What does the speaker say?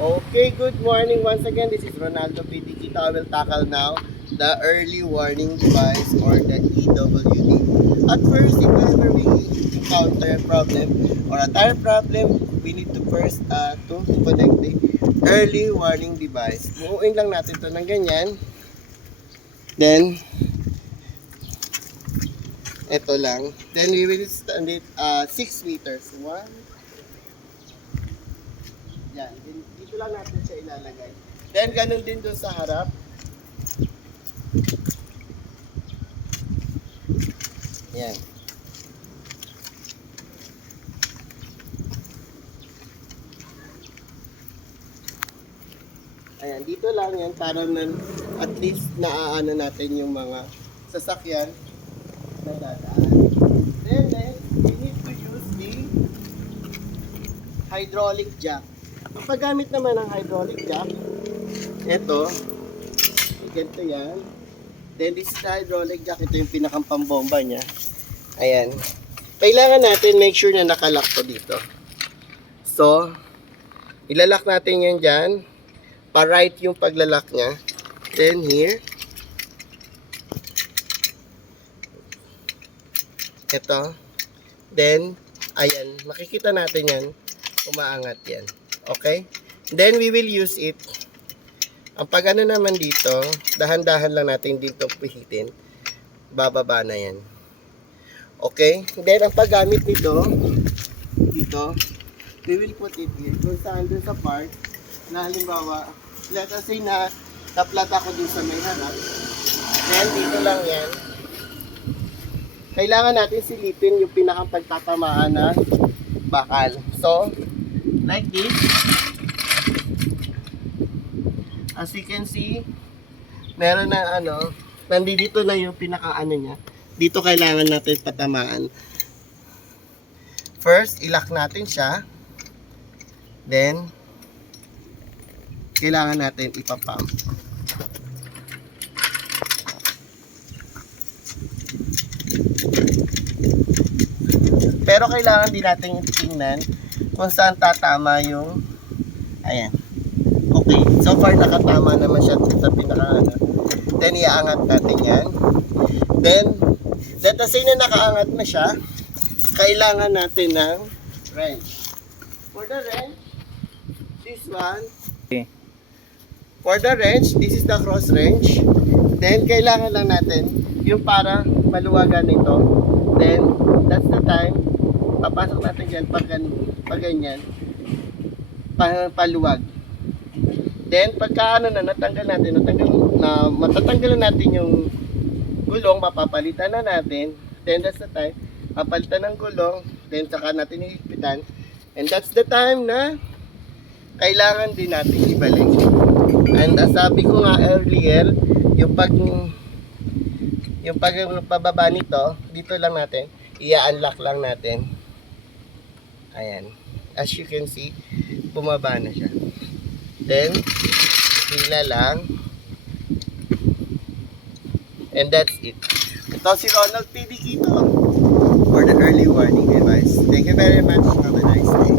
Okay, good morning once again. This is Ronaldo PDK. I will tackle now the early warning device or the EWD. At first, if ever we encounter a problem or a tire problem, we need to first to connect the early warning device. Buuin lang natin ito ng ganyan. Then, ito lang. Then we will stand it 6 meters. 1, yan. Dito lang natin siya ilalagay. Then, ganun din doon sa harap. Yan. Ayan, dito lang yan para at least naaano natin yung mga sasakyan na dadaan. Then, we need to use the hydraulic jack. Ang paggamit naman ng hydraulic jack, ito, ganito yan. Then this is the hydraulic jack, ito yung pinakang pambomba niya. Ayan. Kailangan natin make sure na nakalock to dito. So, ilalak natin yan dyan. Pa-right yung paglalak niya. Then here. Ito. Then, ayan. Makikita natin yan. Umaangat yan. Okay? Then, we will use it. Ang pag-ano naman dito, dahan-dahan lang natin dito pihitin. Bababa na yan. Okay? Then, ang paggamit nito, dito, we will put it here. Kung saan dun sa part, na halimbawa, let us say na taplat ako dun sa may harap. Then, dito lang yan. Kailangan natin silipin yung pinakang pagtatamaan na bakal. So, like this. As you can see, meron na nandito na yung pinaka-ano niya. Dito kailangan natin patamaan. First, ilock natin siya. Then, kailangan natin ipapump. Pero kailangan din natin tingnan kung saan tatama yung ayan. Okay, so far nakatama naman siya sa pinaka-ano. Then iaangat natin yan. Then let us say na nakaangat na siya, kailangan natin ng wrench. For the wrench, this one. Okay. For the wrench, this is the cross wrench. Then kailangan lang natin yung para maluwagan nito. Then that's the time papasok natin dyan pag ganyan paluwag. Then pagka natanggal natin, matatanggalan natin yung gulong, mapapalitan na natin. Then that's the time papalitan ng gulong, then saka natin hihigpitan. And that's the time na kailangan din natin ibalik. And sabi ko nga earlier, yung pababa nito, dito lang natin, i-unlock lang natin. Ayan. As you can see, bumaba na siya. Then, hila lang. And that's it. Ito si Ronald PDK for the early warning device. Thank you very much. Have a nice day.